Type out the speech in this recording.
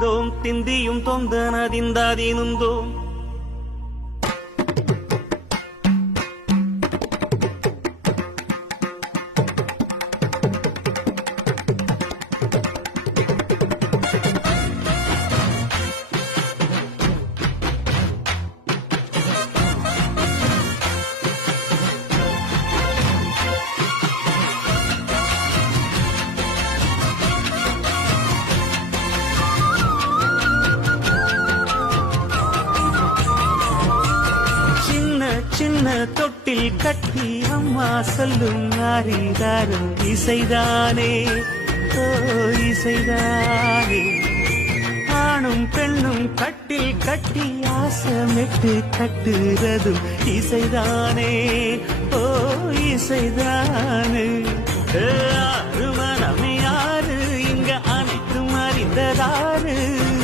தோம் திந்தியும் தொந்தனதிந்தாதீனுந்தோம் சின்ன தொட்டில் கட்டி அம்மா சொல்லும் ஆரிதாரும் இசைதானே ஓ இசைதானே ஆணும் பெண்ணும் கட்டில் கட்டி ஆசமிட்டு கட்டுறதும் இசைதானே ஓ இசைதானே ஆறு மனமே யாரு இங்க அனைத்தும் அறிந்ததாரு